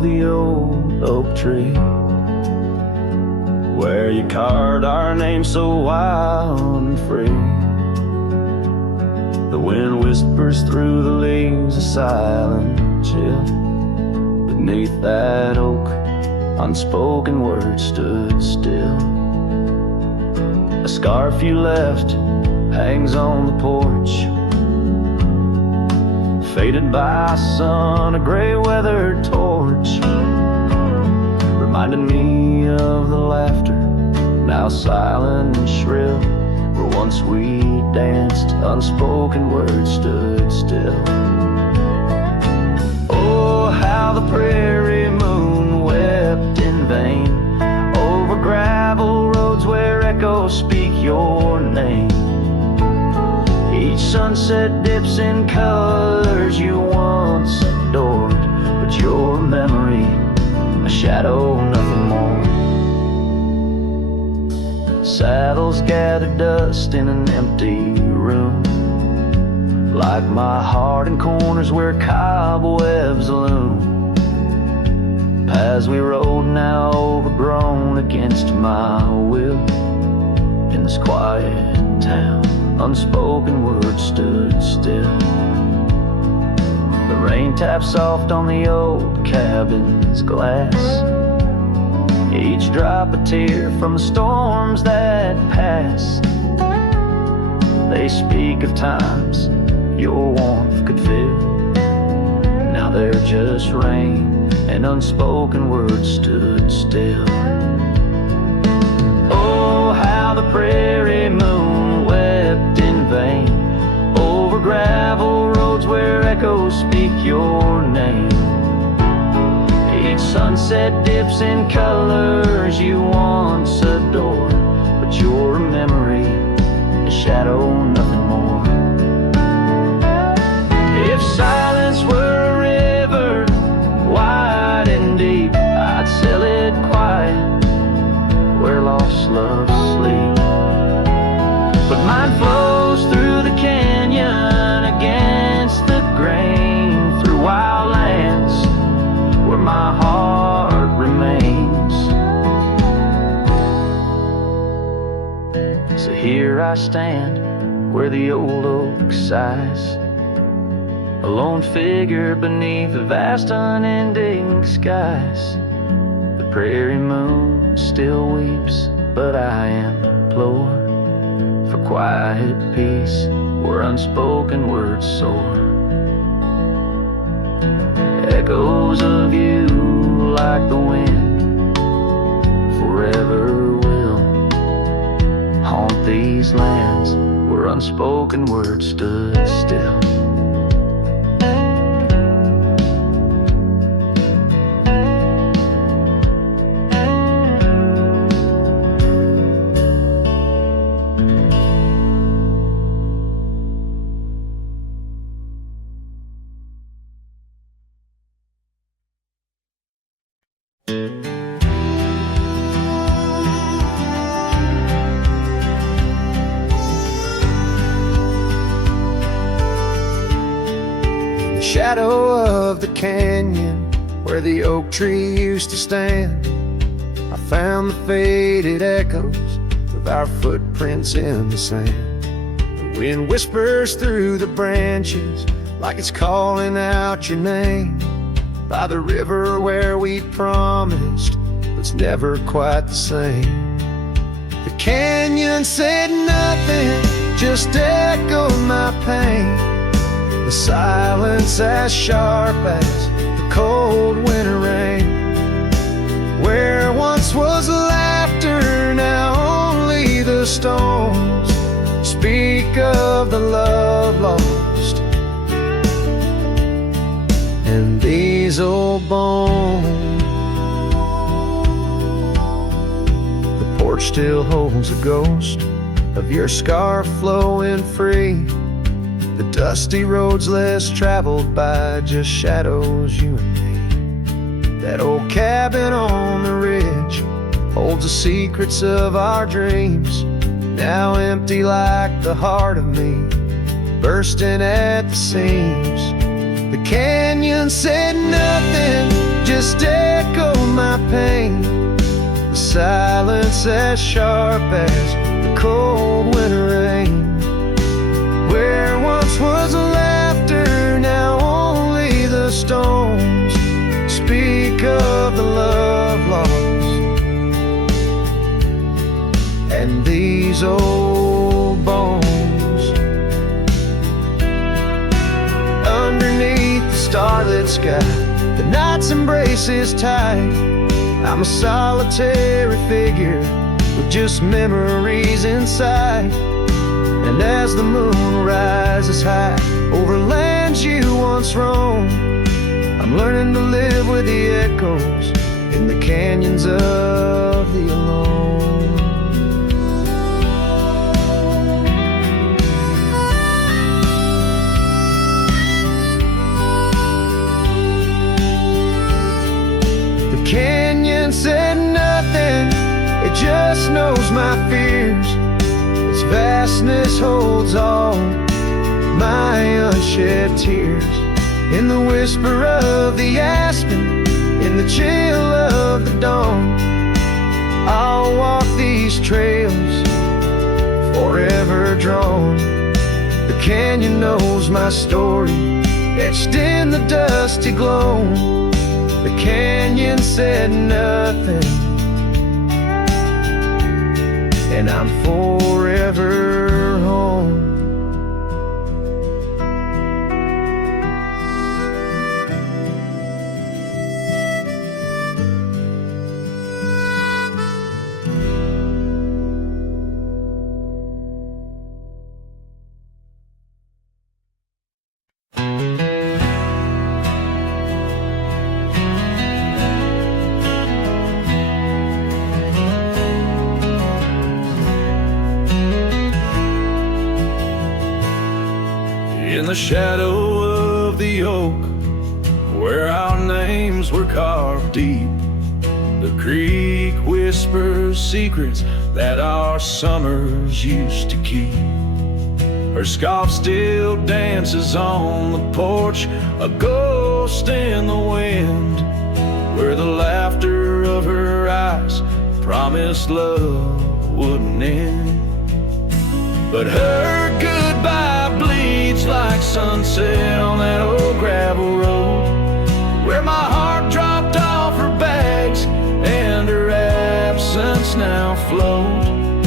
of the old oak tree, where you carved our name so wild and free. The wind whispers through the leaves, a silent chill. Beneath that oak, unspoken words stood still. A scarf you left hangs on the porch, faded by sun, a gray weathered torch, reminding me of the laughter, now silent and shrill, where once we danced, unspoken words stood still. Oh, how the prairie moon wept in vain over gravel roads where echoes speak your name. Each sunset dips in colors you once adored, but your memory, a shadow, nothing more. Saddles gather dust in an empty room, like my heart in corners where cobwebs loom. Paths we rode now overgrown against my will. In this quiet town, unspoken words stood still. The rain taps soft on the old cabin's glass, each drop a tear from the storms that pass. They speak of times your warmth could fill. Now they're just rain, and unspoken words stood still. Oh, how the prairie moon wept in vain over gravel roads where echoes speak your name. Each sunset dips in colors you once adored, but your memory, a shadow, nothing more. If silence were a river, wide and deep, I'd sail it quiet where lost loves sleep. But mine flows through the canyon against the grain, through wild lands where my heart remains. So here I stand where the old oak sighs, a lone figure beneath the vast unending skies. The prairie moon still weeps, but I implore for quiet peace where unspoken words soar. Echoes of you like the wind forever will haunt these lands where unspoken words stood still. Shadow of the canyon where the oak tree used to stand, I found the faded echoes of our footprints in the sand. The wind whispers through the branches like it's calling out your name. By the river where we promised, but it's never quite the same. The canyon said nothing, just echoed my pain. The silence as sharp as the cold winter rain. Where once was laughter, now only the stones speak of the love lost. And these old bones, the porch still holds a ghost of your scarf flowing free. The dusty roads less traveled by, just shadows, you and me. That old cabin on the ridge holds the secrets of our dreams, now empty like the heart of me, bursting at the seams. The canyon said nothing, just echo my pain. The silence as sharp as the cold winter rain. Where once was laughter, now only the stones speak of the love lost. And these old bones, underneath the starlit sky, the night's embrace is tight. I'm a solitary figure with just memories inside. And as the moon rises high over lands you once roamed, I'm learning to live with the echoes in the canyons of the alone. The canyon said nothing, it just knows my fears. Its vastness holds all my unshed tears. In the whisper of the aspen, in the chill of the dawn, I'll walk these trails forever drawn. The canyon knows my story, etched in the dusty glow. The canyon said nothing, and I'm forever home. In the shadow of the oak, where our names were carved deep, the creek whispers secrets that our summers used to keep. Her scarf still dances on the porch, a ghost in the wind, where the laughter of her eyes promised love wouldn't end. But her goodbye bleeds like sunset on that old gravel road, where my heart dropped off her bags and her absence now flowed.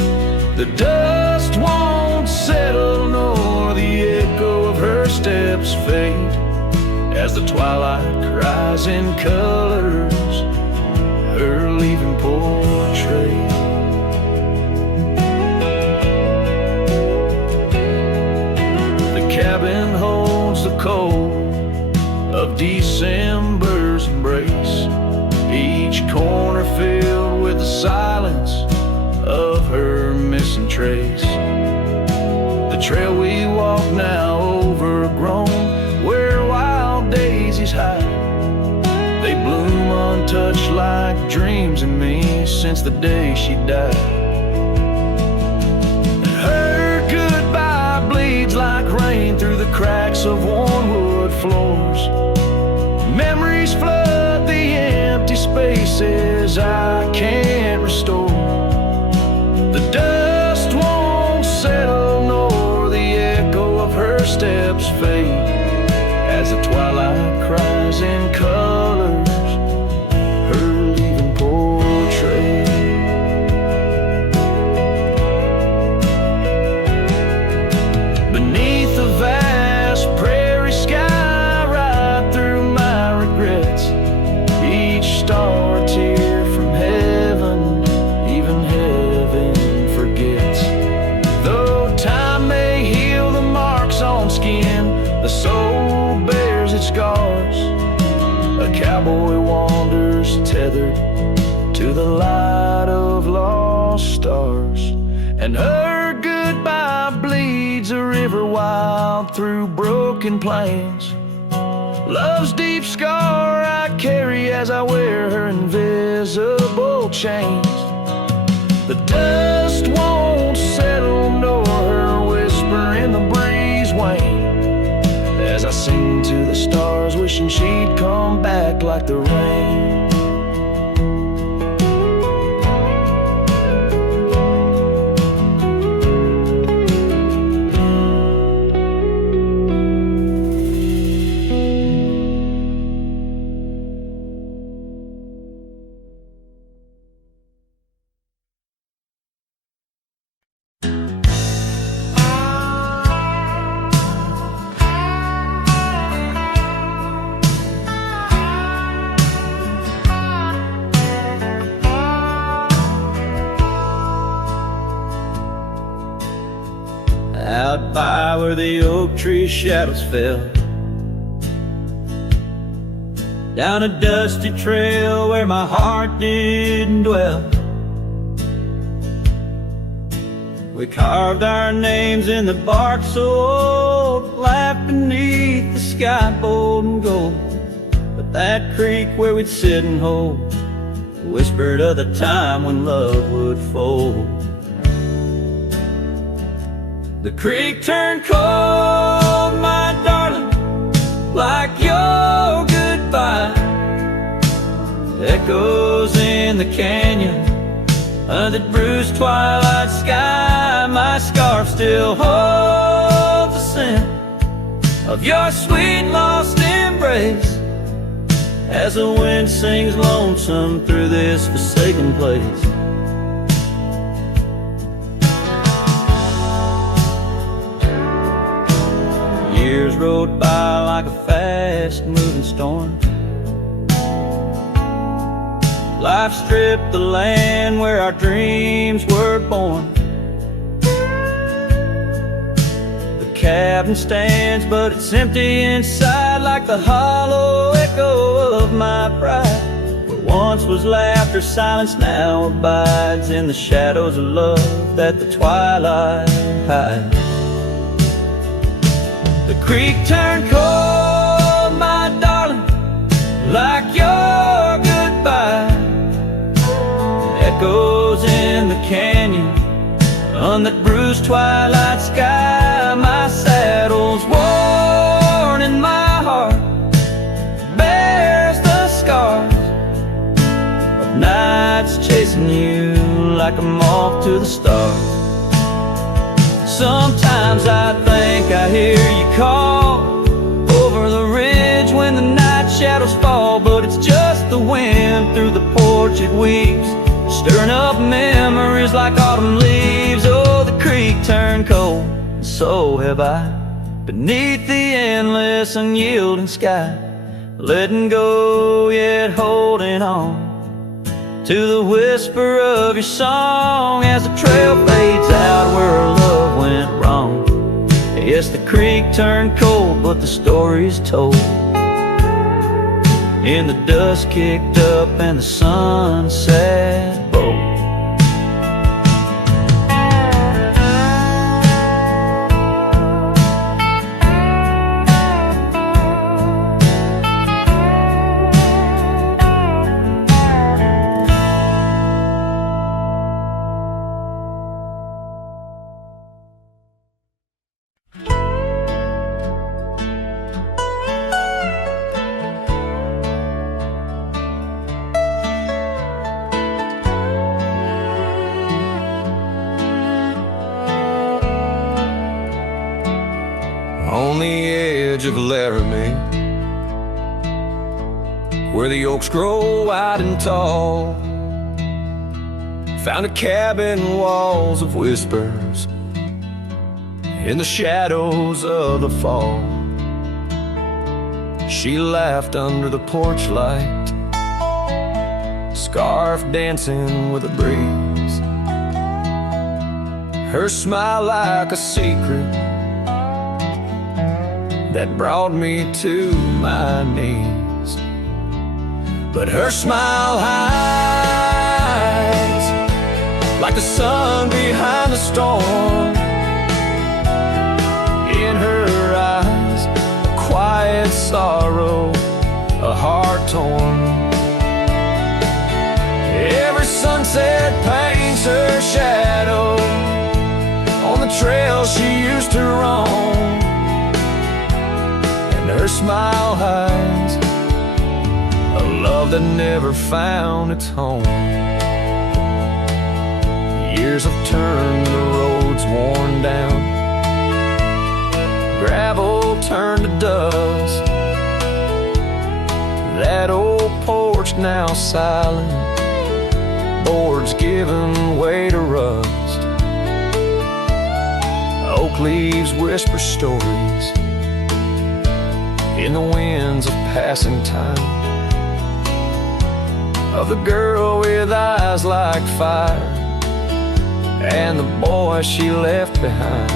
The dust won't settle nor the echo of her steps fade, as the twilight cries in colors her leaving portrait. Cabin holds the cold of December's embrace, each corner filled with the silence of her missing trace. The trail we walk now overgrown, where wild daisies hide, they bloom untouched like dreams in me since the day she died. Like rain through the cracks of worn wood floors, memories flood the empty spaces I can't restore. The dust won't settle nor the echo of her steps fade, as the twilight cries in colors her leaving portrait. The soul bears its scars. A cowboy wanders tethered to the light of lost stars, and her goodbye bleeds a river wild through broken plains. Love's deep scar I carry as I wear her invisible chains. The dust won't settle nor her whisper in the breeze wane, as I sing to the stars wishing she'd come back like the rain. by where the oak tree shadows fell, down a dusty trail where my heart didn't dwell. We carved our names in the bark so old, laughed beneath the sky bold and gold. But that creek where we'd sit and hold whispered of the time when love would fold. The creek turned cold, my darling, like your goodbye. Echoes in the canyon under the bruised twilight sky. My scarf still holds the scent of your sweet lost embrace as the wind sings lonesome through this forsaken place. Years rode by like a fast-moving storm. Life stripped the land where our dreams were born. The cabin stands, but it's empty inside, like the hollow echo of my pride. What once was laughter, silence now abides in the shadows of love that the twilight hides. The creek turned cold, my darling, like your goodbye. Echoes in the canyon on that bruised twilight sky. My saddle's worn and my heart bears the scars of nights chasing you like a moth to the stars. Sometimes I think I hear you call over the ridge when the night shadows fall, but it's just the wind through the porch it weeps, stirring up memories like autumn leaves. Oh, the creek turned cold, and so have I, beneath the endless unyielding sky, letting go yet holding on to the whisper of your song as the trail fades out where our love went wrong. Yes, the creek turned cold, but the story's told in the dust kicked up and the sunset bold. On the edge of Laramie, where the oaks grow wide and tall, found a cabin, walls of whispers in the shadows of the fall. She laughed under the porch light, scarf dancing with a breeze, her smile like a secret that brought me to my knees. But her smile hides like the sun behind the storm. In her eyes, a quiet sorrow, a heart torn. Every sunset paints her shadow on the trail she used to roam. Her smile hides a love that never found its home. Years have turned the roads worn down, gravel turned to dust. That old porch now silent, boards giving way to rust. Oak leaves whisper stories in the winds of passing time, of the girl with eyes like fire and the boy she left behind.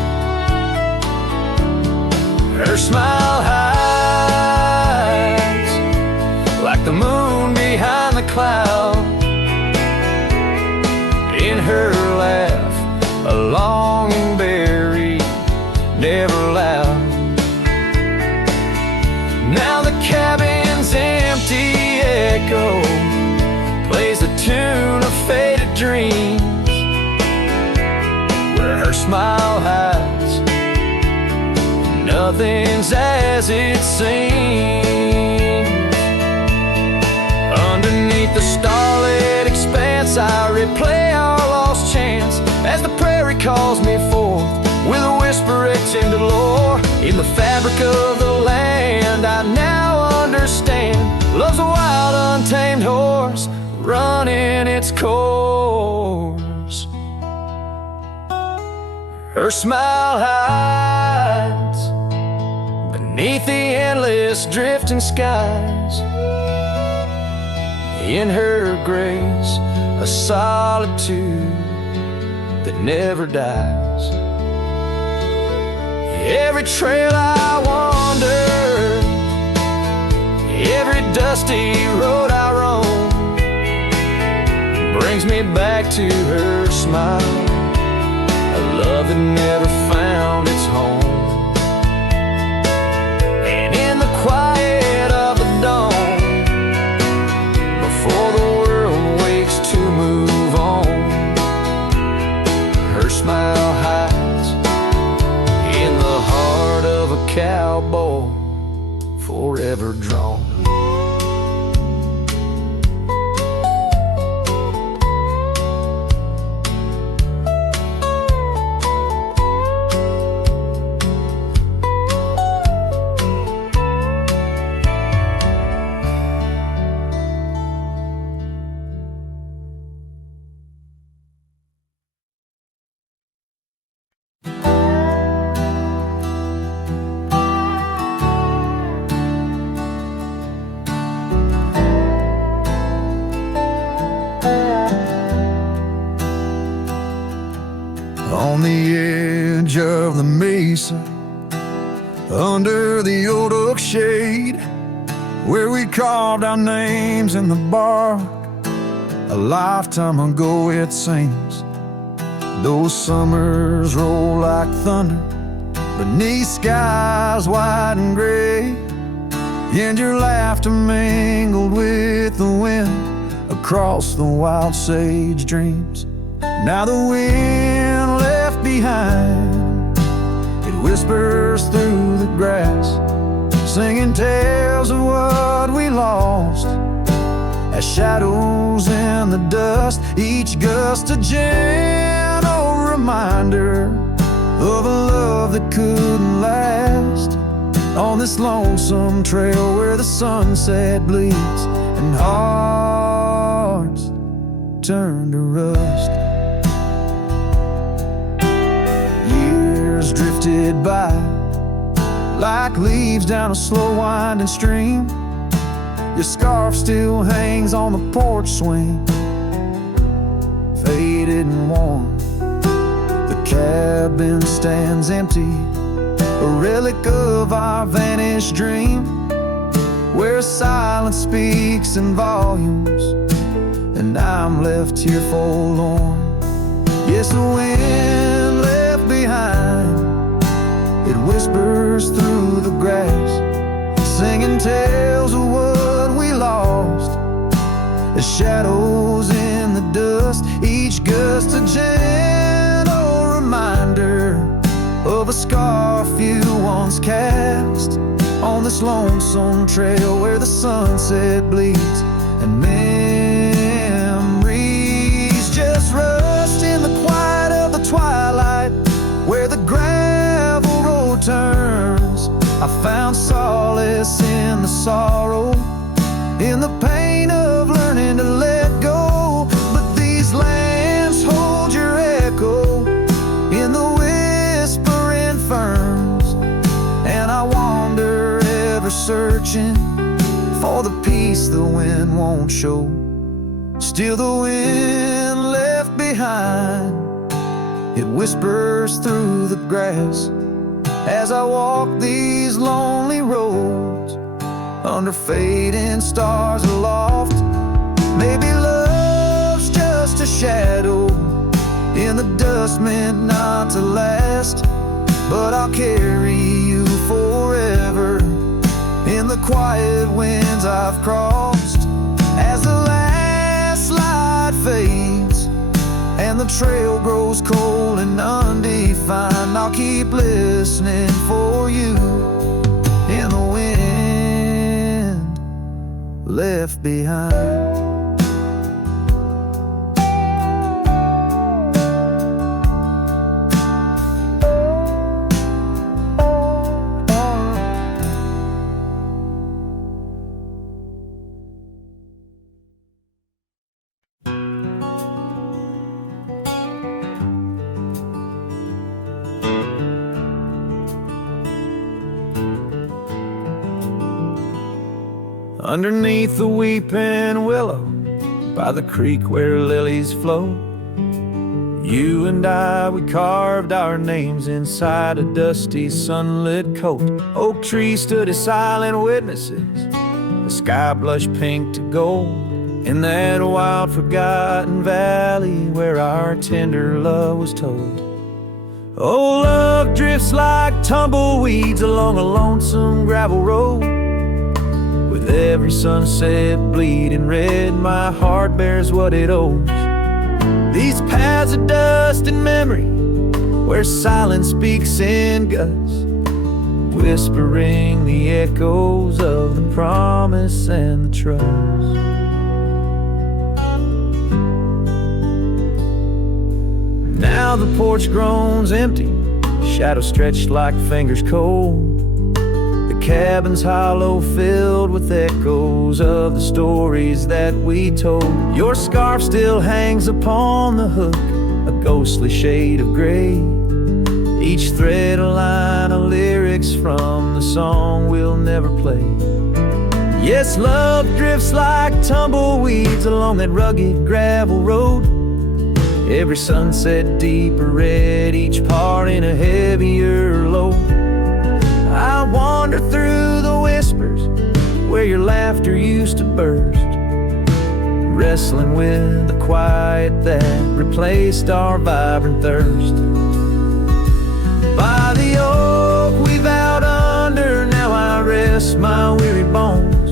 Her smile hides like the moon behind the cloud. In her laugh, a longing buried, never loud. Now the cabin's empty echo plays the tune of faded dreams. Where her smile hides, nothing's as it seems. Underneath the starlit expanse, I replay our lost chance as the prairie calls me forth with a whisper akin to lore. In the fabric of the land, I now understand love's a wild, untamed horse running its course. Her smile hides beneath the endless drifting skies. In her grace, a solitude that never dies. Every trail I wander, every dusty road I roam, brings me back to her smile, a love that never found its home. And in the quiet of the dawn, before the world wakes to move on, her smile hides in the heart of a cowboy forever drawn. On the edge of the mesa, under the old oak shade, where we carved our names in the bark, a lifetime ago it seems. Those summers roll like thunder beneath skies white and gray, and your laughter mingled with the wind across the wild sage dreams. Now the wind left behind, it whispers through the grass, singing tales of what we lost, as shadows in the dust, each gust a gentle reminder of a love that couldn't last. On this lonesome trail where the sunset bleeds and hearts turn to rust. Years drifted by like leaves down a slow winding stream. Your scarf still hangs on the porch swing, faded and worn. The cabin stands empty, a relic of our vanished dream, where silence speaks in volumes, and I'm left here forlorn. Yes, the wind left behind, it whispers through the grass, singing tales of what we lost, as shadows in the dust, each gust a gentle reminder of a scarf you once cast on this lonesome trail where the sunset bleeds and memories just rust in the quiet of the twilight, where the gravel road turns. I found solace in the sorrow, in the pain of learning to let go. But these lands hold your echo in the whispering ferns, and I wander ever searching for the peace the wind won't show. Still the wind left behind, it whispers through the grass, as I walk these lonely roads under fading stars aloft. Maybe love's just a shadow in the dust meant not to last, but I'll carry you forever in the quiet winds I've crossed. As the last light fades and the trail grows cold and undefined, I'll keep listening for you in the wind left behind. Underneath the weeping willow, by the creek where lilies flow, you and I, we carved our names inside a dusty sunlit coat. Oak trees stood as silent witnesses, the sky blushed pink to gold, in that wild forgotten valley where our tender love was told. Oh, love drifts like tumbleweeds along a lonesome gravel road. With every sunset bleeding red, my heart bears what it owes. These paths of dust and memory, where silence speaks in gusts, whispering the echoes of the promise and the trust. Now the porch groans empty, shadows stretched like fingers cold. Cabin's hollow, filled with echoes of the stories that we told. Your scarf still hangs upon the hook, a ghostly shade of gray, each thread a line of lyrics from the song we'll never play. Yes, love drifts like tumbleweeds along that rugged gravel road, every sunset deeper red, each part in a heavier load. I wander through the whispers where your laughter used to burst, wrestling with the quiet that replaced our vibrant thirst. By the oak we vowed under, now I rest my weary bones,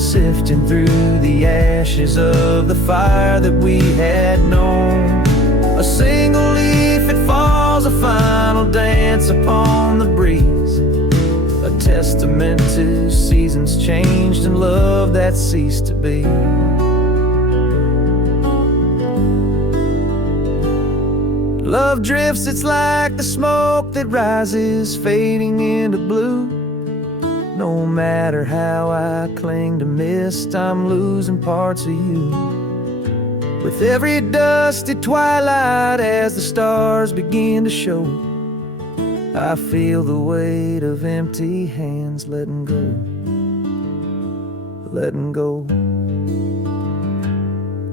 sifting through the ashes of the fire that we had known. A single leaf, it falls, a final dance upon the breeze, a testament to seasons changed and love that ceased to be. Love drifts, it's like the smoke that rises, fading into blue. No matter how I cling to mist, I'm losing parts of you. With every dusty twilight, as the stars begin to show, I feel the weight of empty hands letting go, letting go,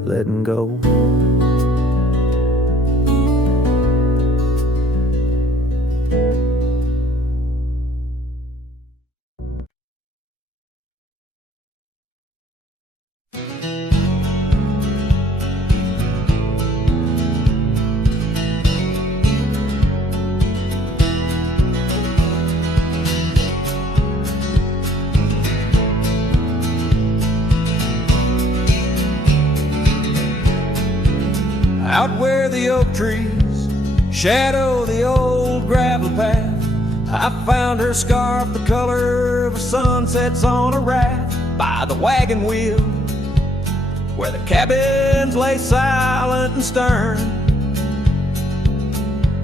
letting go. Out where the oak trees shadow the old gravel path, I found her scarf the color of sunsets on a raft. By the wagon wheel where the cabins lay silent and stern,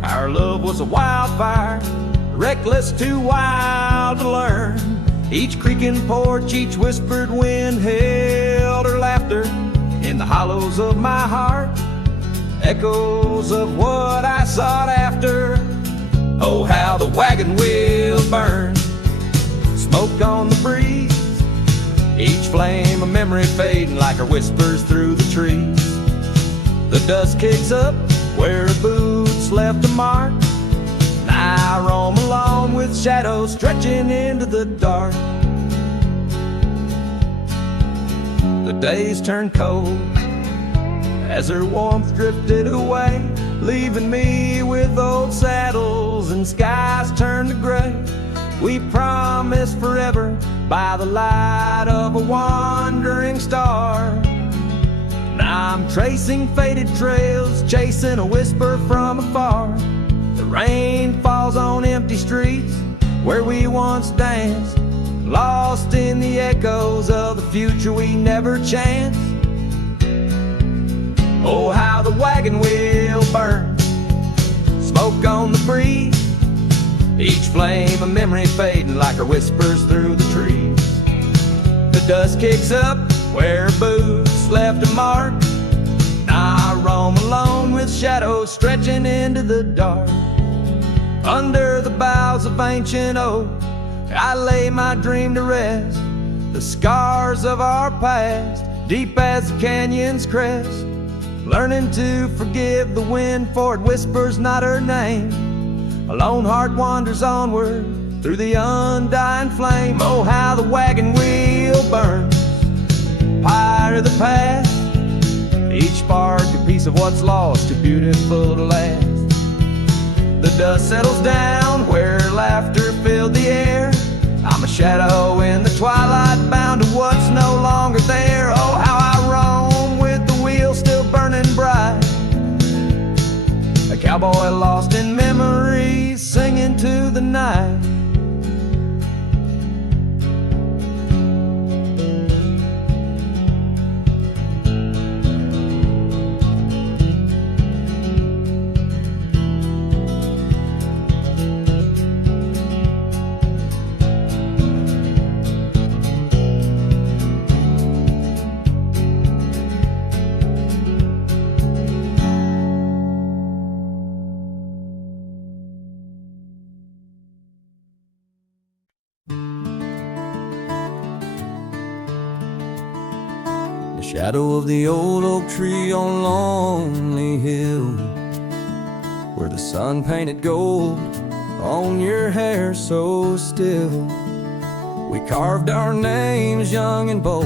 our love was a wildfire, reckless, too wild to learn. Each creaking porch, each whispered wind held her laughter in the hollows of my heart, echoes of what I sought after. Oh, how the wagon wheel burned, smoke on the breeze, each flame a memory fading like her whispers through the trees. The dust kicks up where her boots left a mark, and I roam alone with shadows stretching into the dark. The days turned cold as her warmth drifted away, leaving me with old saddles and skies turned to gray. We promised forever by the light of a wandering star. Now I'm tracing faded trails, chasing a whisper from afar. The rain falls on empty streets where we once danced, lost in the echoes of the future we never chanced. Oh, how the wagon wheel burns, smoke on the breeze, each flame a memory fading like her whispers through the trees. The dust kicks up where boots left a mark. Now I roam alone with shadows stretching into the dark. Under the boughs of ancient oak, I lay my dream to rest. The scars of our past, deep as the canyon's crest. Learning to forgive the wind, for it whispers not her name. A lone heart wanders onward through the undying flame. Oh, how the wagon wheel burns, pyre of the past, each spark a piece of what's lost, too beautiful to last. The dust settles down where laughter filled the air. I'm a shadow in the twilight, bound to what's no longer there. Oh, how I roam with the wheel still burning bright, a cowboy lost in memories, singing to the night. Shadow of the old oak tree on Lonely Hill, where the sun painted gold on your hair so still. We carved our names young and bold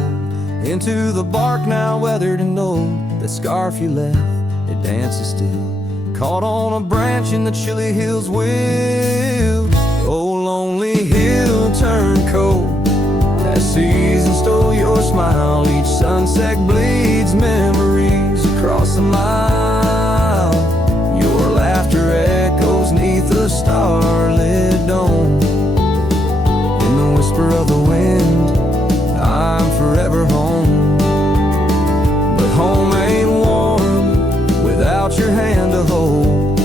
into the bark now weathered and old. That scarf you left, it dances still, caught on a branch in the chilly hills will. Oh, Lonely Hill turned cold as season stole your smile. Each sunset bleeds memories across the mile. Your laughter echoes neath the starlit dome. In the whisper of the wind, I'm forever home. But home ain't warm without your hand to hold.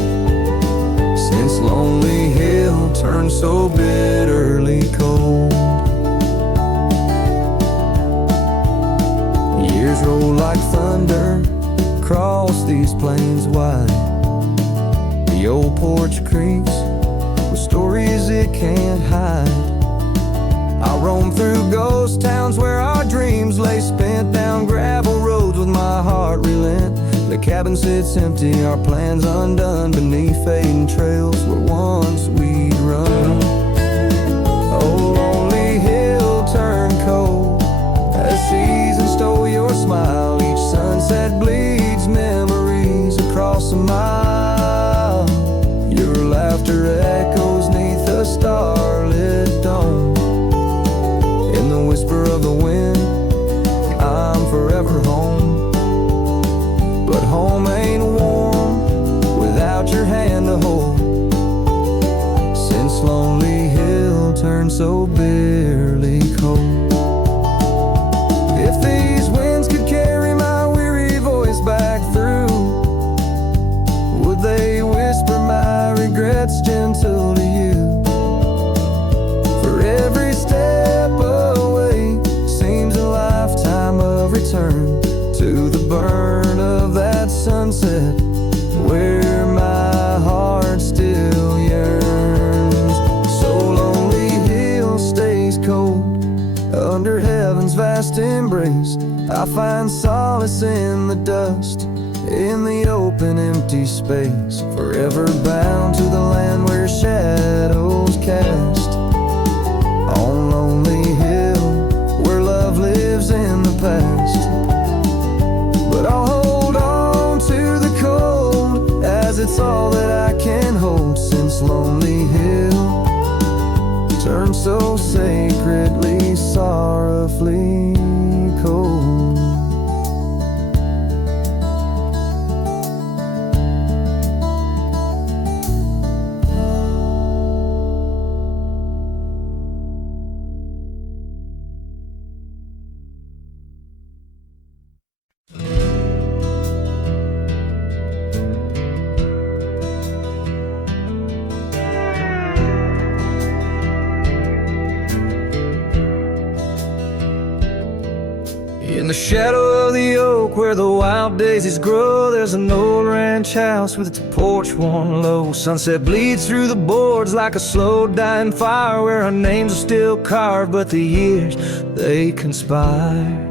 Since Lonely Hill turned so bitterly cold. Years roll like thunder across these plains wide. The old porch creaks with stories it can't hide. I roam through ghost towns where our dreams lay spent, down gravel roads with my heart relent. The cabin sits empty, our plans undone, beneath fading trails where once we'd run. Oh, Lonely Hill turned cold as season stole your smile. Each sunset bleeds memories across a mile. Your laughter echoes neath a starlit dome. In the whisper of the wind, I'm forever home. But home ain't warm without your hand to hold. Since Lonely Hill turned so bitterly cold. If these winds could carry my weary voice back through, would they whisper my regrets gentle to you? For every step away seems a lifetime of return to the burn of that sunset where my heart still yearns. So Lonely Hill stays cold under heaven's vast embrace. I find solace in the dust, in the open open empty space, forever bound to the land where shadows cast. On lonely hill where love lives in the past. But I'll hold on to the cold, as it's all that I can hold, since lonely hill turned so sacredly, sorrowfully cold. In the shadow of the oak where the wild daisies grow, there's an old ranch house with its porch worn low. Sunset bleeds through the boards like a slow dying fire, where our names are still carved, but the years, they conspire.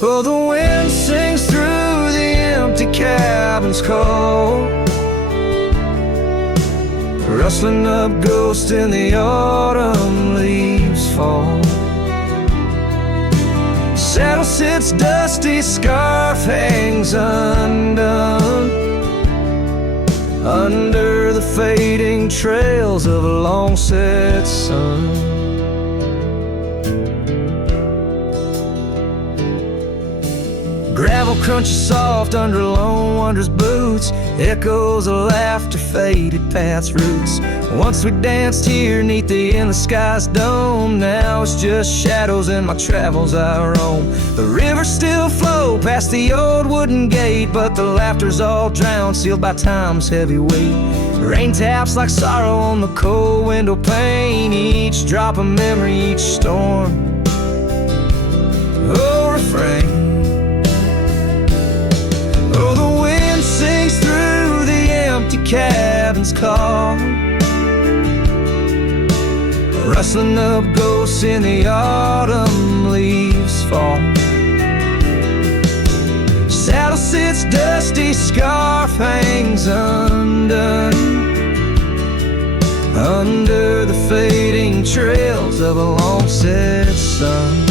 Oh, the wind sings through the empty cabin's call, rustling up ghosts in the autumn leaves fall. Saddle sits dusty, scarf hangs undone, under the fading trails of a long set sun. Gravel crunches soft under lone wanderer's boots, echoes of laughter faded past roots. Once we danced here neath the endless sky's dome, now it's just shadows in my travels I roam. The rivers still flow past the old wooden gate, but the laughter's all drowned, sealed by time's heavy weight. Rain taps like sorrow on the cold window pane, each drop a memory, each storm. Oh, refrain. Oh, the wind sings through the empty cabin's call, rustling up ghosts in the autumn leaves fall. Saddle sits dusty, scarf hangs undone, under the fading trails of a long set sun.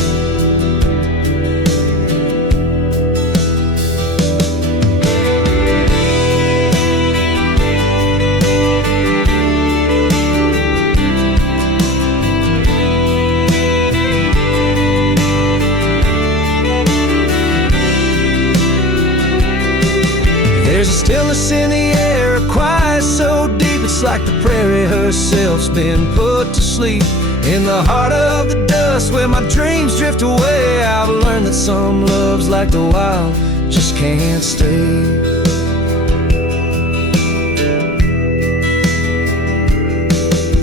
There's a stillness in the air, a quiet so deep, it's like the prairie herself's been put to sleep. In the heart of the dust where my dreams drift away, I've learned that some loves like the wild just can't stay.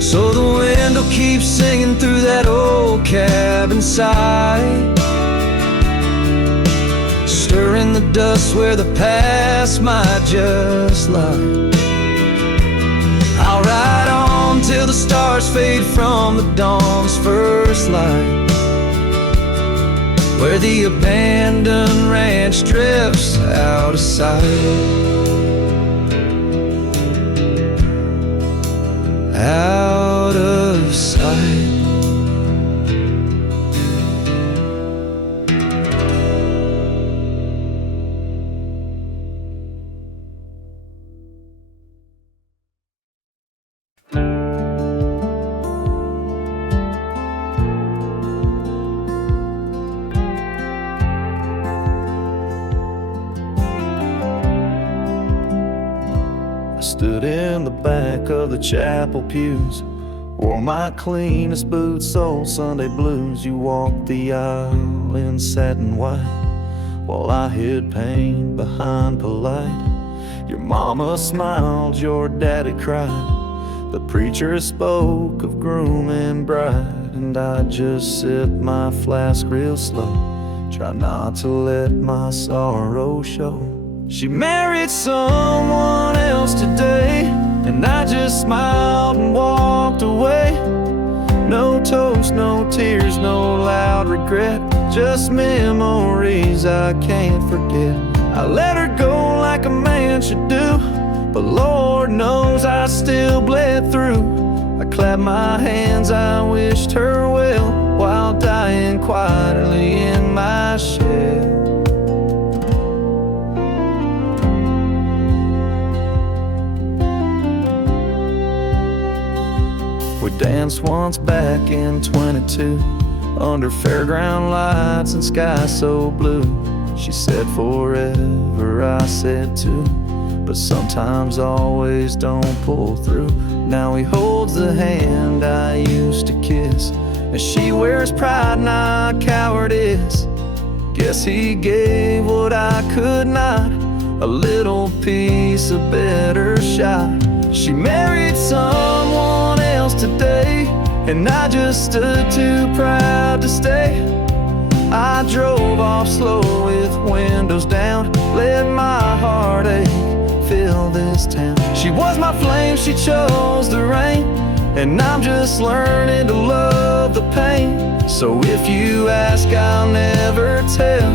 So the wind will keep singing through that old cabin side, stirring the dust where the past might just lie. I'll ride on till the stars fade from the dawn's first light, where the abandoned ranch drifts out of sight. Out of sight. Stood in the back of the chapel pews, wore my cleanest boots, old Sunday blues. You walked the aisle in satin white, while I hid pain behind polite. Your mama smiled, your daddy cried, the preacher spoke of groom and bride, and I just sipped my flask real slow, try not to let my sorrow show. She married someone else today, and I just smiled and walked away. No toast, no tears, no loud regret, just memories I can't forget. I let her go man should do, but Lord knows I still bled through. I clapped my hands, I wished her well, while dying quietly in my shell. We danced once back in 22, under fairground lights and sky so blue. She said forever, I said too, but sometimes always don't pull through. Now he holds the hand I used to kiss, and she wears pride, not cowardice. Guess he gave what I could not, a little piece, a better shot. She married someone else today, and I just stood too proud to stay. I drove off slow with windows down, let my heartache fill this town. She was my flame, she chose the rain, and I'm just learning to love the pain. So if you ask, I'll never tell.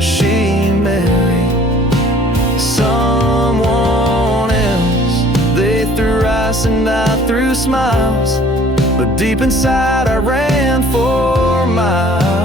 She married someone else. They threw ice and I threw smiles, but deep inside I ran for miles.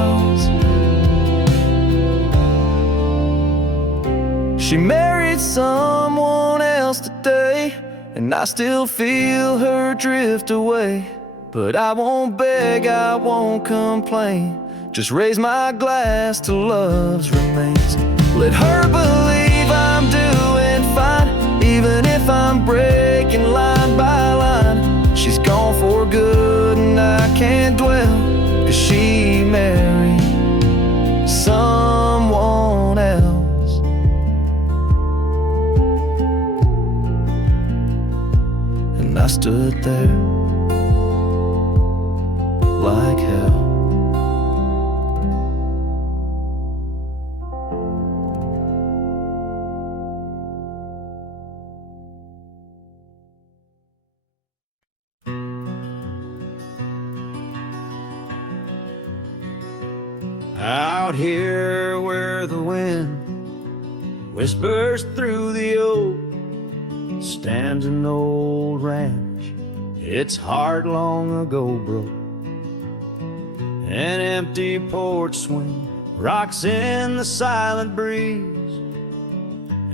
She married someone else today, and I still feel her drift away. But I won't beg, I won't complain, just raise my glass to love's remains. Let her believe I'm doing fine, even if I'm breaking line by line. She's gone for good and I can't dwell, 'cause she married someone else. And I stood there like hell. Out here where the wind whispers through the oak, stands an old ranch, its heart long ago broke. An empty porch swing rocks in the silent breeze,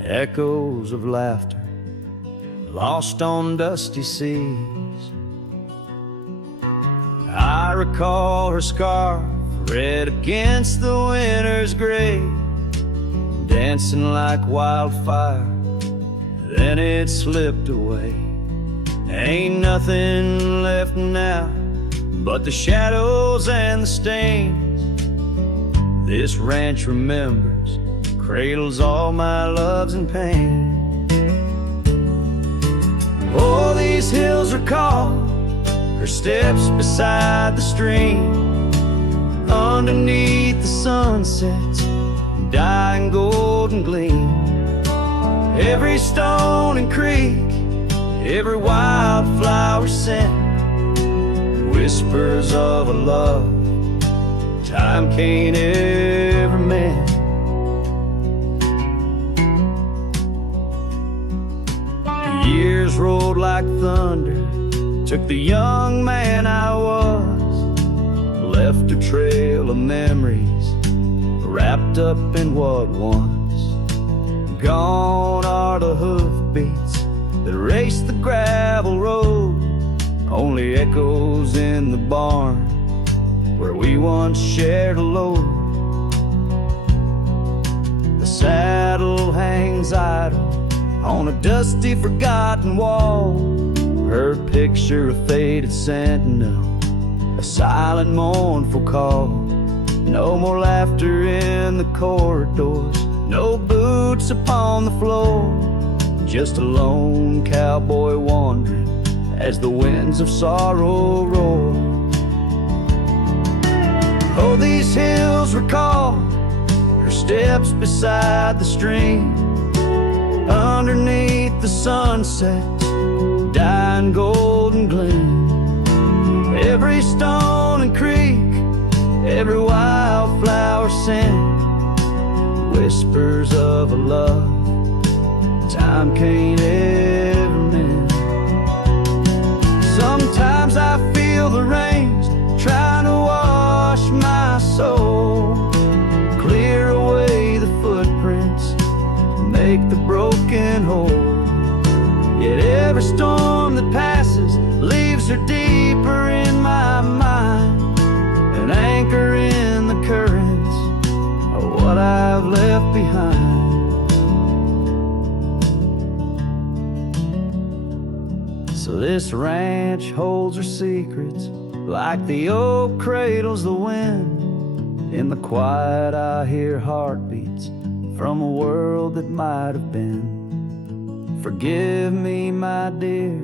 echoes of laughter lost on dusty seas. I recall her scarf red against the winter's gray, dancing like wildfire, then it slipped away. Ain't nothing left now but the shadows and the stains. This ranch remembers, cradles all my loves and pain. Oh, these hills recall her steps beside the stream, underneath the sunset's dying golden gleam. Every stone and creek, every wildflower scent, whispers of a love time can't ever mend. The years rolled like thunder, took the young man I was, left a trail of memories wrapped up in what once. Gone are the hoofbeats that raced the gravel road, only echoes in the barn where we once shared a load. The saddle hangs idle on a dusty, forgotten wall, her picture a faded sentinel, a silent, mournful call. No more laughter in the corridors, no boots upon the floor, just a lone cowboy wandering as the winds of sorrow roar. Oh, these hills recall her steps beside the stream, underneath the sunset's dying golden gleam. Every stone and creek, every wildflower scent, whispers of a love time time can't ever mend. Sometimes I feel the rains trying to wash my soul, clear away the footprints, make the broken whole. Yet every storm that passes leaves her deeper in my mind, an anchor in the currents of what I've left behind. So this ranch holds her secrets like the oak cradles the wind. In the quiet I hear heartbeats from a world that might have been. Forgive me, my dear,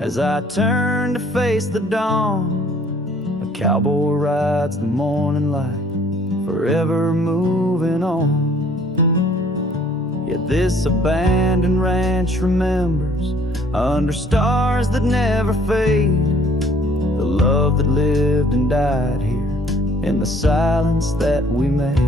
as I turn to face the dawn. A cowboy rides the morning light, forever moving on. Yet this abandoned ranch remembers, under stars that never fade, the love that lived and died here in the silence that we made.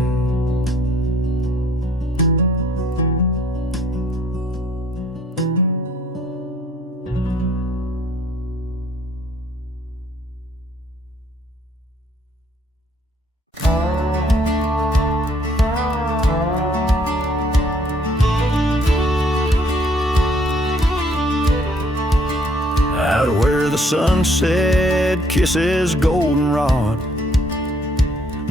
The sunset kisses goldenrod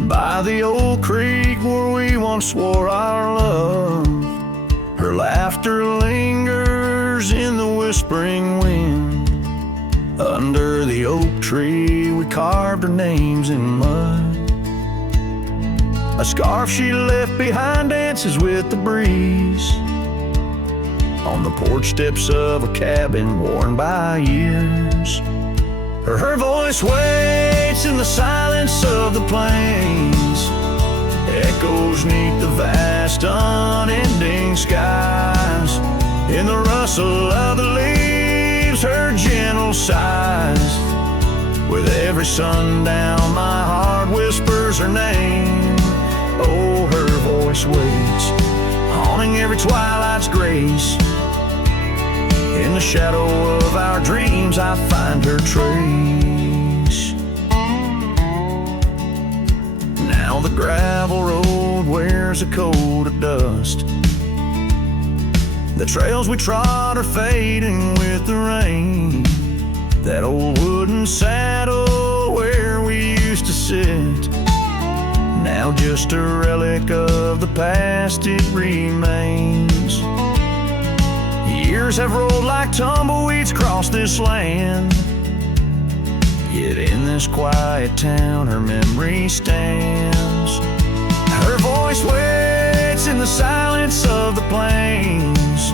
by the old creek where we once swore our love. Her laughter lingers in the whispering wind. Under the oak tree we carved our names in mud. A scarf she left behind dances with the breeze on the porch steps of a cabin worn by years. Her voice waits in the silence of the plains, echoes neath the vast unending skies. In the rustle of the leaves, her gentle sighs. With every sundown my heart whispers her name. Oh, her voice waits, haunting every twilight's grace. In the shadow of our dreams I find her trace. Now the gravel road wears a coat of dust. The trails we trod are fading with the rain. That old wooden saddle where we used to sit, now just a relic of the past it remains. Years have rolled like tumbleweeds across this land, yet in this quiet town her memory stands. Her voice waits in the silence of the plains,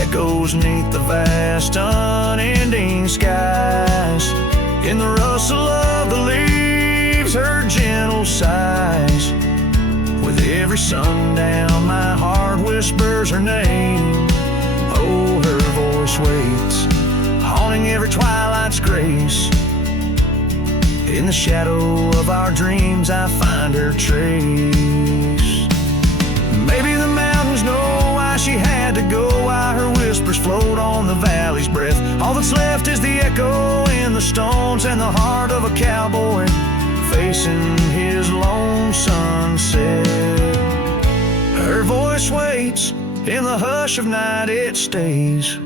echoes neath the vast unending skies. In the rustle of the leaves, her gentle sighs. With every sundown my heart whispers her name. Oh, her voice waits, haunting every twilight's grace. In the shadow of our dreams I find her trace. Maybe the mountains know why she had to go, why her whispers float on the valley's breath. All that's left is the echo in the stones and the heart of a cowboy facing his lone sunset. Her voice waits, in the hush of night it stays,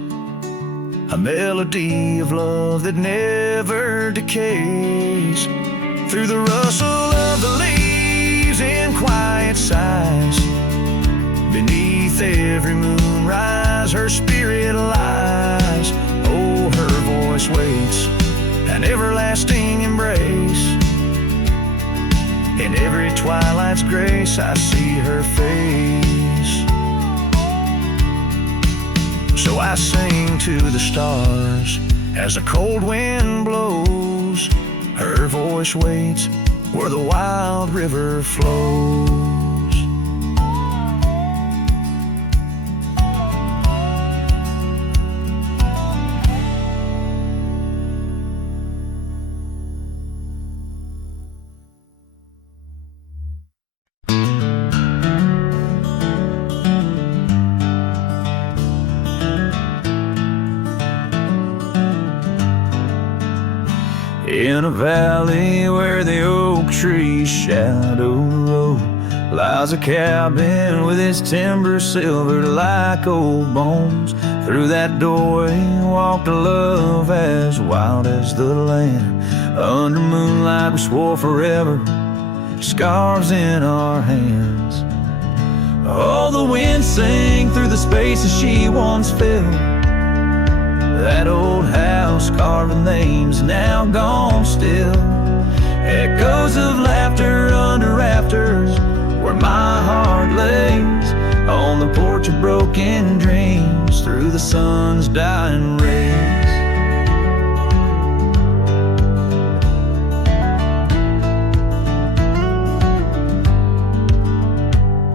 a melody of love that never decays. Through the rustle of the leaves in quiet sighs, beneath every moonrise her spirit lies. Oh, her voice waits, an everlasting embrace. In every twilight's grace I see her face. So I sing to the stars as the cold wind blows. Her voice waits where the wild river flows. In a valley where the oak tree's shadow road lies a cabin with its timber silvered like old bones. Through that doorway walked a love as wild as the land. Under moonlight we swore forever, scarves in our hands. Oh, the wind sang through the spaces she once filled. That old house carved with names now gone still. Echoes of laughter under rafters where my heart lays. On the porch of broken dreams through the sun's dying rays.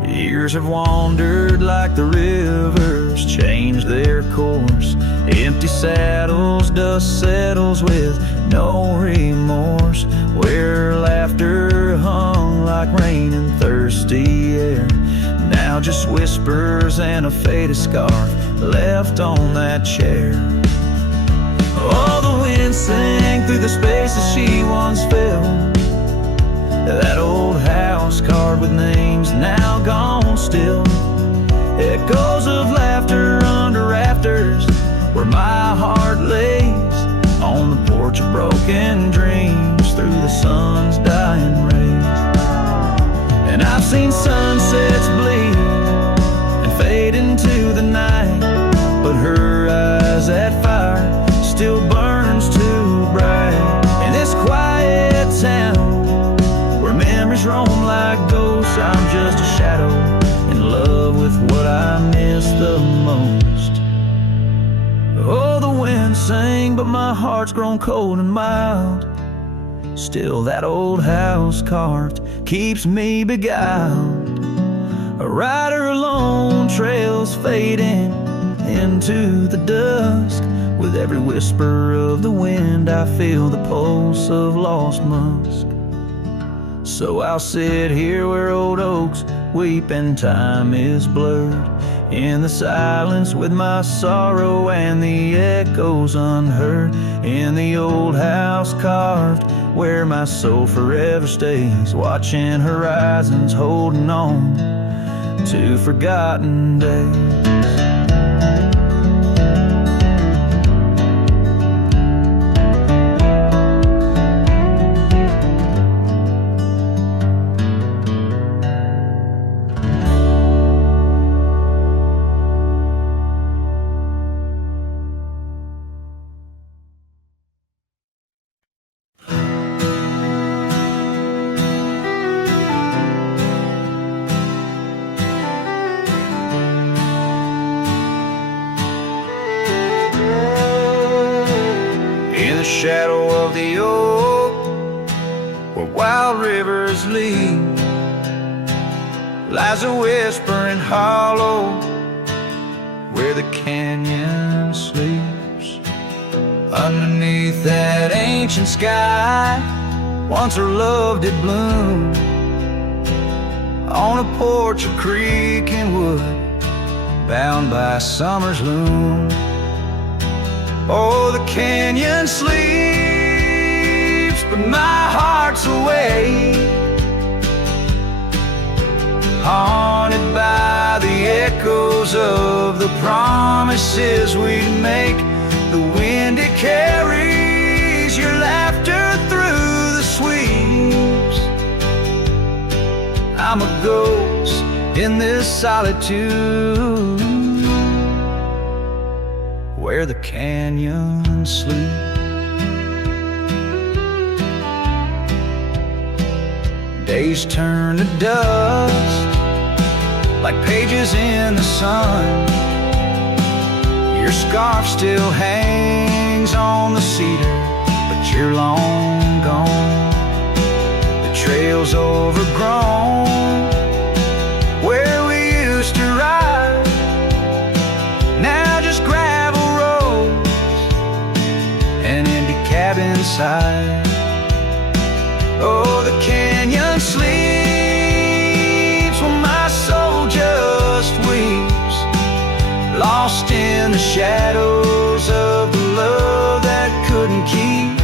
Years have wandered like the rivers, changed their course. Empty saddles, dust settles with no remorse. Where laughter hung like rain in thirsty air, now just whispers and a faded scarf left on that chair. Oh, the wind sang through the spaces she once filled. That old house carved with names now gone still. Echoes of laughter under rafters where my heart lays. On the porch of broken dreams through the sun's dying rays. And I've seen sunsets bleed and fade into the night, but her eyes, that fire still burns too bright. In this quiet town where memories roam like ghosts, I'm just a shadow in love with what I miss the most. Oh, the wind sang, but my heart's grown cold and mild. Still that old house carved keeps me beguiled. A rider alone, trails fading into the dusk. With every whisper of the wind I feel the pulse of lost musk. So I'll sit here where old oaks weep and time is blurred, in the silence with my sorrow and the echoes unheard. In the old house carved where my soul forever stays, watching horizons, holding on to forgotten days. Shadow of the oak, where wild rivers lead, lies a whispering hollow, where the canyon sleeps. Underneath that ancient sky, once our love did bloom. On a porch of creek and wood, bound by summer's loom. Oh, the canyon sleeps, but my heart's awake, haunted by the echoes of the promises we'd make. The wind, it carries your laughter through the sweeps. I'm a ghost in this solitude, where the canyon sleeps. Days turn to dust like pages in the sun. Your scarf still hangs on the cedar, but you're long gone. The trail's overgrown where we used to ride, now just gravel roads and empty cabin side. Oh, the canyon sleeps when my soul just weeps, lost in the shadows of the love that couldn't keep.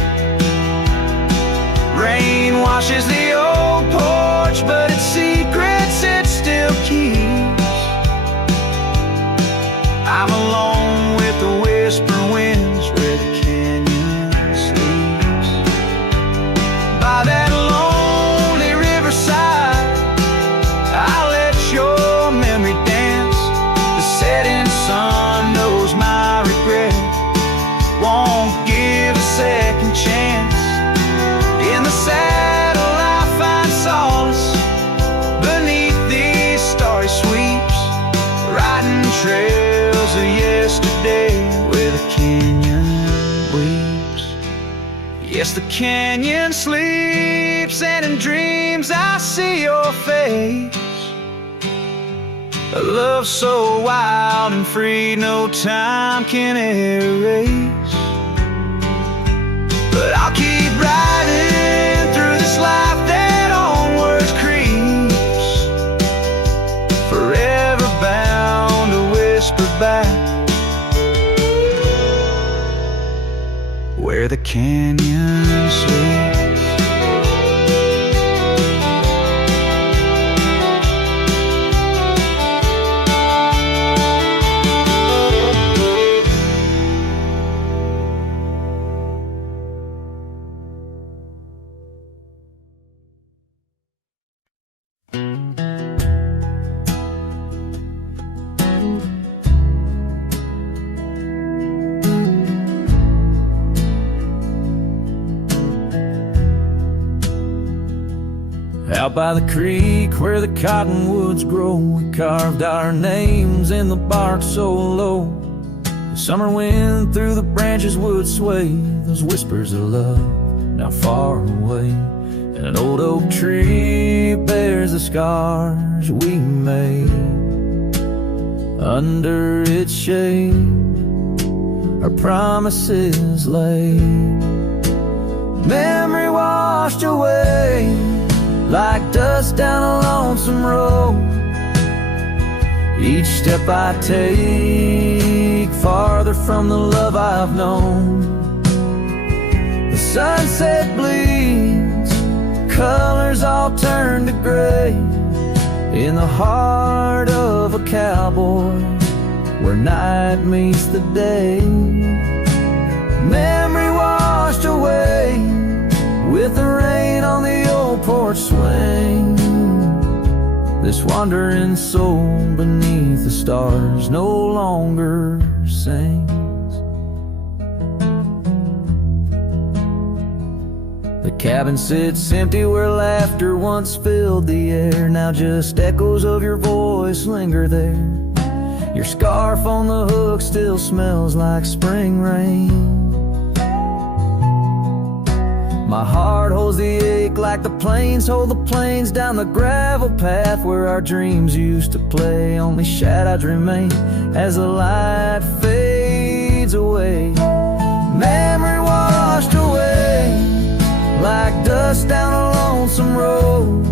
I'm alone with the whisper winds where the canyon sleeps. By that lonely riverside, I'll let your memory dance. The setting sun knows my regret won't give a second chance. In the saddle I find solace beneath these starry sweeps, riding trails of yesterday where the canyon weeps. Yes, the canyon sleeps, and in dreams I see your face. A love so wild and free no time can erase. But I'll keep riding through this life that onwards creeps, forever bound to whisper back where the canyon sleeps. Out by the creek where the cottonwoods grow, we carved our names in the bark so low. The summer wind through the branches would sway those whispers of love now far away. And an old oak tree bears the scars we made. Under its shade our promises lay. Memory washed away like dust down a lonesome road. Each step I take farther from the love I've known. The sunset bleeds, colors all turn to gray. In the heart of a cowboy where night meets the day. Memory washed away with the rain on the old porch swing. This wandering soul beneath the stars no longer sings. The cabin sits empty where laughter once filled the air. Now just echoes of your voice linger there. Your scarf on the hook still smells like spring rain. My heart holds the ache like the plains hold the plains down the gravel path where our dreams used to play. Only shadows remain as the light fades away. Memory washed away like dust down a lonesome road.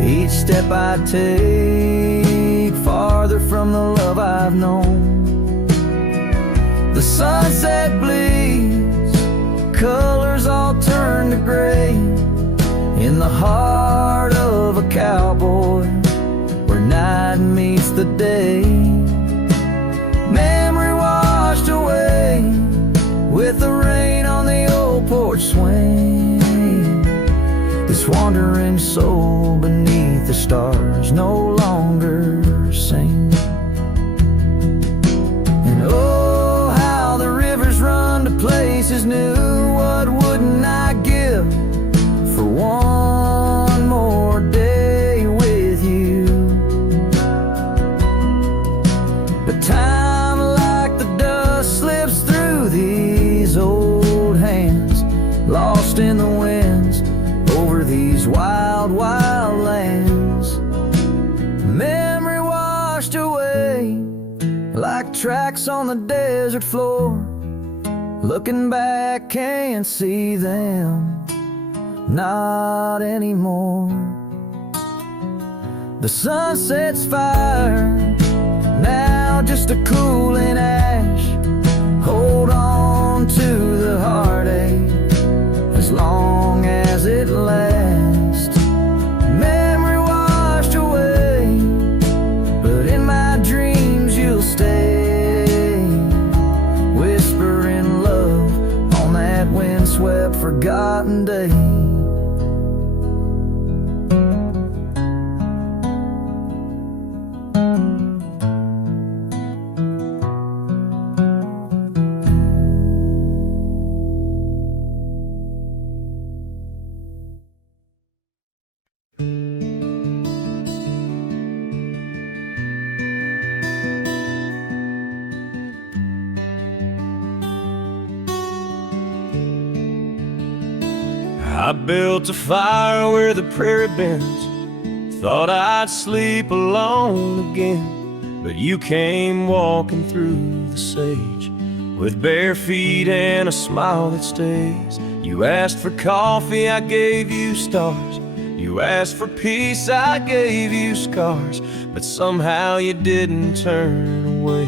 Each step I take farther from the love I've known. The sunset bleeds, colors all turn to gray. In the heart of a cowboy where night meets the day. Memory washed away with the rain on the old porch swing. This wandering soul beneath the stars no longer sings. And oh, how the rivers run to places new. What wouldn't I give for one more day with you? But time like the dust slips through these old hands, lost in the winds over these wild, wild lands. Memory washed away like tracks on the desert floor. Looking back, can't see them, not anymore. The sunset's fire, now just a cooling ash. Hold on to the heartache as long as it lasts. Memory washed away, but in my dreams you'll stay. night and day. I built a fire where the prairie bends. Thought I'd sleep alone again, but you came walking through the sage with bare feet and a smile that stays. You asked for coffee, I gave you stars. You asked for peace, I gave you scars. But somehow you didn't turn away.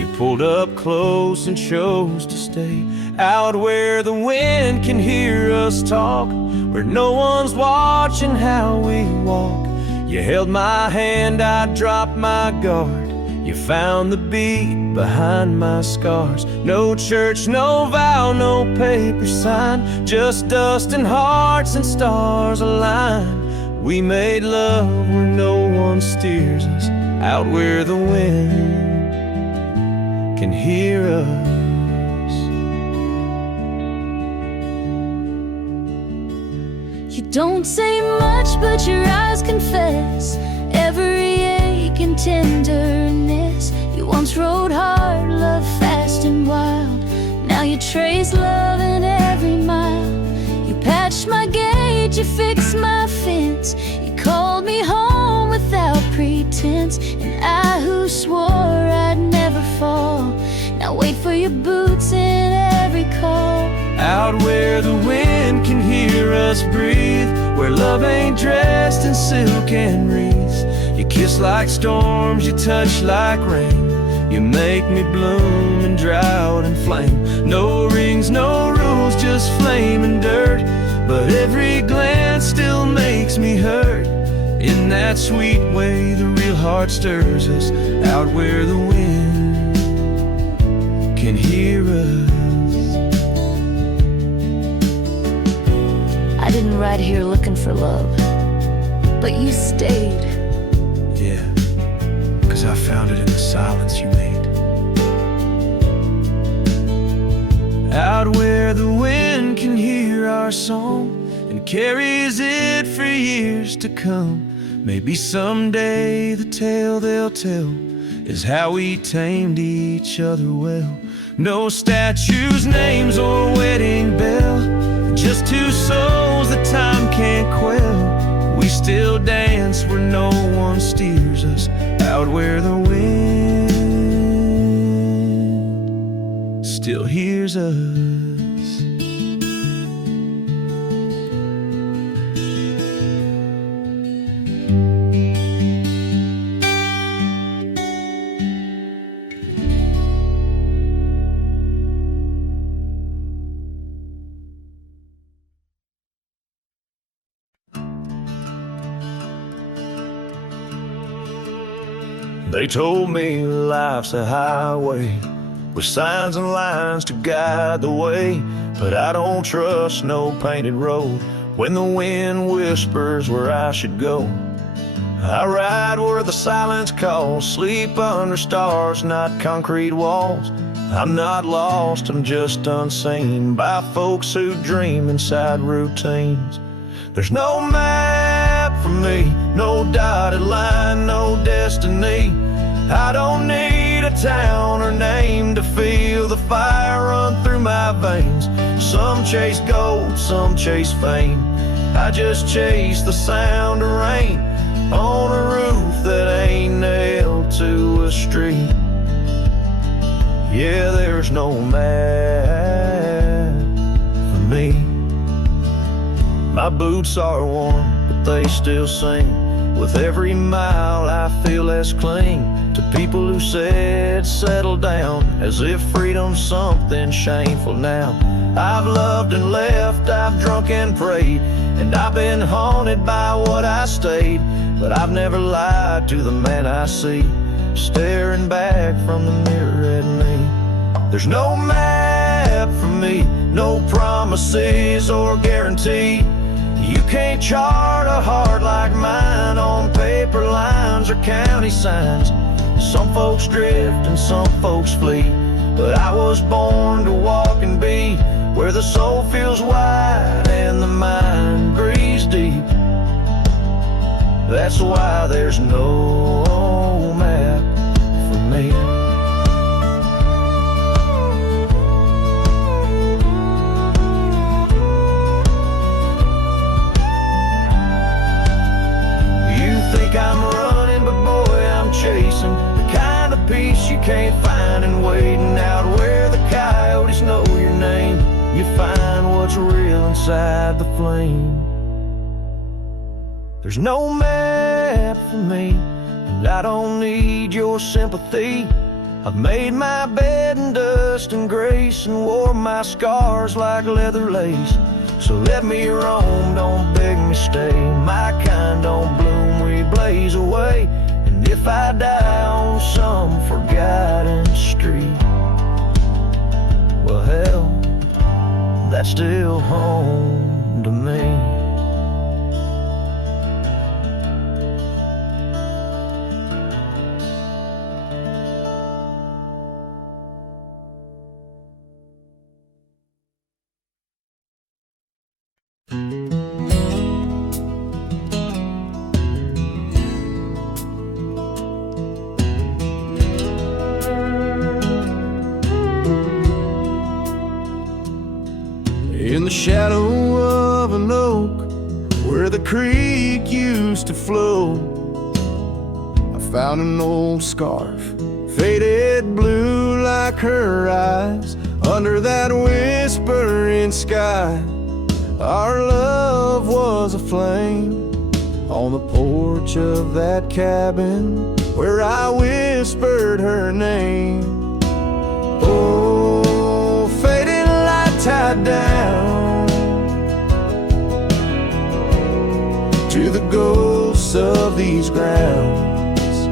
You pulled up close and chose to stay out where the wind can hear us talk, where no one's watching how we walk. You held my hand, I dropped my guard. You found the beat behind my scars. No church, no vow, no paper sign, just dust and hearts and stars align. We made love where no one steers us, out where the wind can hear us. You don't say much, but your eyes confess every ache and tenderness. You once rode hard, loved fast and wild. Now you trace love in every mile. You patched my gate, you fixed my fence. You called me home without pretense. And I who swore I'd never fall, now wait for your boots in every call. Out where the wind can hear us breathe, where love ain't dressed in silk and wreaths. You kiss like storms, you touch like rain. You make me bloom in drought and flame. No rings, no rules, just flame and dirt. But every glance still makes me hurt. In that sweet way the real heart stirs us, out where the wind can hear us. I didn't ride here looking for love, but you stayed. Yeah, 'cause I found it in the silence you made. Out where the wind can hear our song and carries it for years to come. Maybe someday the tale they'll tell is how we tamed each other well. No statues, names, or wedding bell, just two souls that time can't quell. We still dance where no one steers us, out where the wind still hears us. They told me life's a highway with signs and lines to guide the way, but I don't trust no painted road when the wind whispers where I should go. I ride where the silence calls, sleep under stars, not concrete walls. I'm not lost, I'm just unseen by folks who dream inside routines. There's no map for me, no dotted line, no destiny. I don't need a town or name to feel the fire run through my veins. Some chase gold, some chase fame. I just chase the sound of rain on a roof that ain't nailed to a street. Yeah, there's no map for me. My boots are worn, but they still sing. With every mile I feel less cling to people who said settle down, as if freedom's something shameful now. I've loved and left, I've drunk and prayed, and I've been haunted by what I stayed. But I've never lied to the man I see, staring back from the mirror at me. There's no map for me, no promises or guarantee. You can't chart a heart like mine on paper lines or county signs. Some folks drift and some folks flee, but I was born to walk and be where the soul feels wide and the mind breathes deep. That's why there's no map for me. You think I'm running, but boy, I'm chasing the kind of peace you can't find in waiting out where the coyotes know your name. You find what's real inside the flame. There's no map for me, and I don't need your sympathy. I've made my bed in dust and grace and wore my scars like leather lace. So let me roam, don't beg me stay. My kind don't bloom, we blaze away. And if I die on some forgotten street, well hell, that's still home to me. In the shadow of an oak where the creek used to flow, I found an old scarf, faded blue like her eyes. Under that whispering sky, our love was a flame. On the porch of that cabin where I whispered her name. Oh, fading light tied down to the ghosts of these grounds.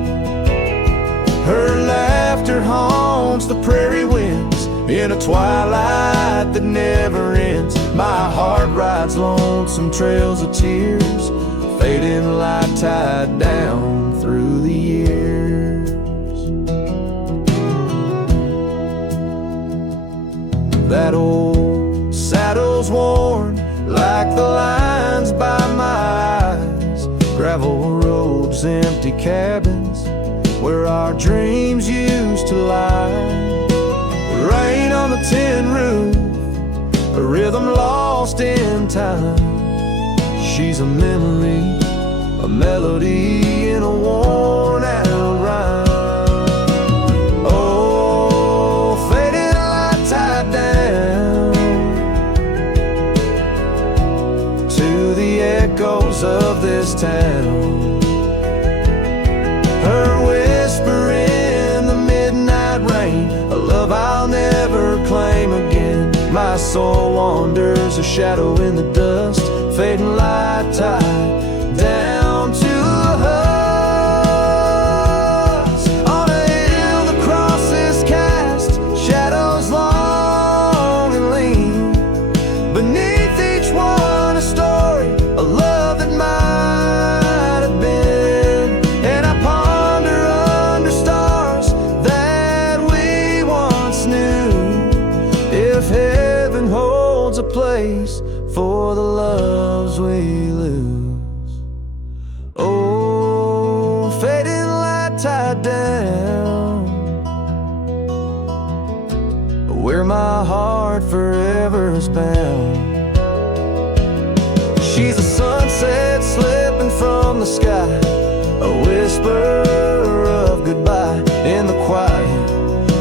Her laughter haunts the prairie winds in a twilight that never ends. My heart rides lonesome trails of tears, fading light tied down through the years. That old saddle's worn like the lines by my eyes. Gravel roads, empty cabins where our dreams used to lie. Rain on the tin roof, a rhythm lost in time. She's a memory, a melody in a worn out rhyme. Oh, faded light tied down to the echoes of this town. Her whisper in the midnight rain, a love I'll never claim again. My soul wanders, a shadow in the dust, fading light tied down to a husk. On a hill the cross is cast, shadows long and lean. Beneath each one a story, a love that might have been. And I ponder under stars that we once knew, if heaven holds a place for the loves we lose. Oh, fading light tied down where my heart forever is bound. She's a sunset slipping from the sky, a whisper of goodbye in the quiet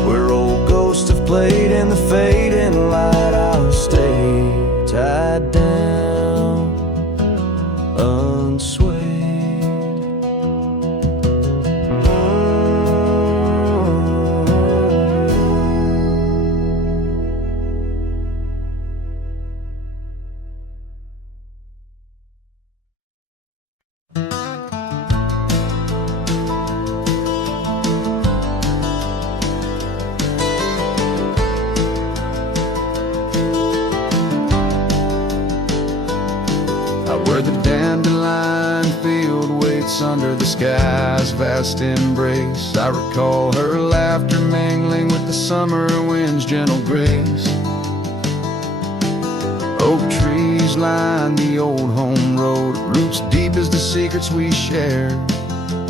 where old ghosts have played in the fading light. I'll stay tied down, unswayed. sky's vast embrace. I recall her laughter mingling with the summer wind's gentle grace. Oak trees line the old home road, roots deep as the secrets we shared.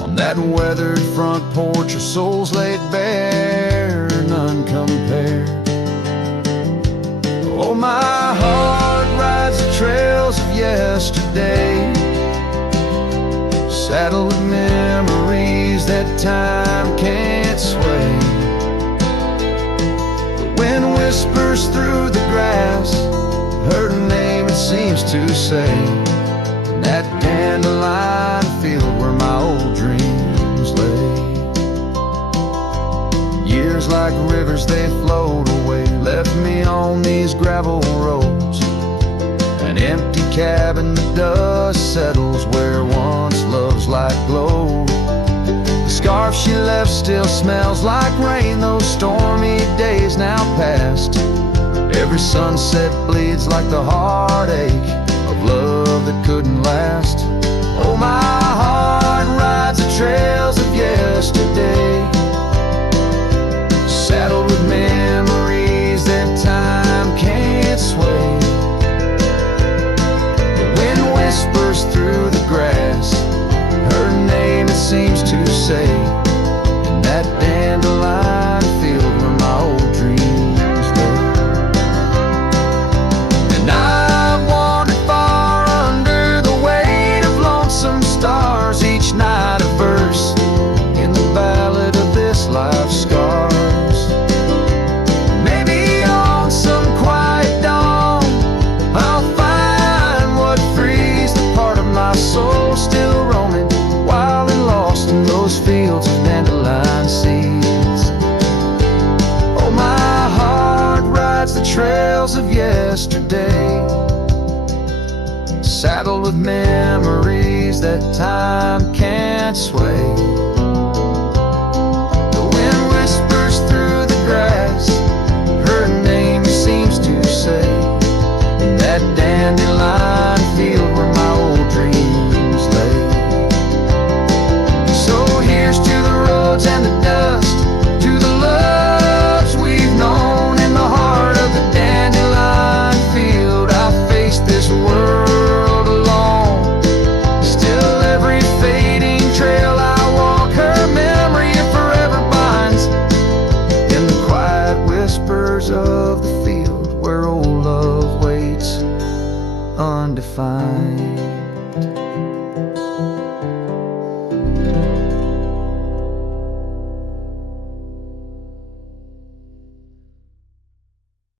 On that weathered front porch, our souls laid bare, none compared. Oh, my heart rides the trails of yesterday, saddled with memories that time can't sway. The wind whispers through the grass, her name it seems to say, in that dandelion field where my old dreams lay. Years like rivers they flowed away, left me on these gravel roads. An empty cabin, the dust settles where once love's light glowed. The scarf she left still smells like rain, those stormy days now past. Every sunset bleeds like the heartache of love that couldn't last. Oh, my heart rides the trails of yesterday, saddled with memories that time can't sway. The wind whispers through the grass, her name it seems to say, in that dandelion field where my old dreams lay. And I've wandered far under the weight of lonesome stars, each night a verse in the ballad of this life's scars. Maybe on some quiet dawn I'll find what frees the part of my soul still roaming wild and lost in those fields of dandelion seeds. Oh, my heart rides the trails of yesterday, saddled with memories that time can't sway. The wind whispers through the grass, her name seems to say, in that dandelion field where my old dreams lay. So here's to the roads and the dust, to the loves we've known in the heart of the dandelion field. I faced this world alone, still every fading trail I walk, her memory forever binds in the quiet whispers of the field where old love waits undefined.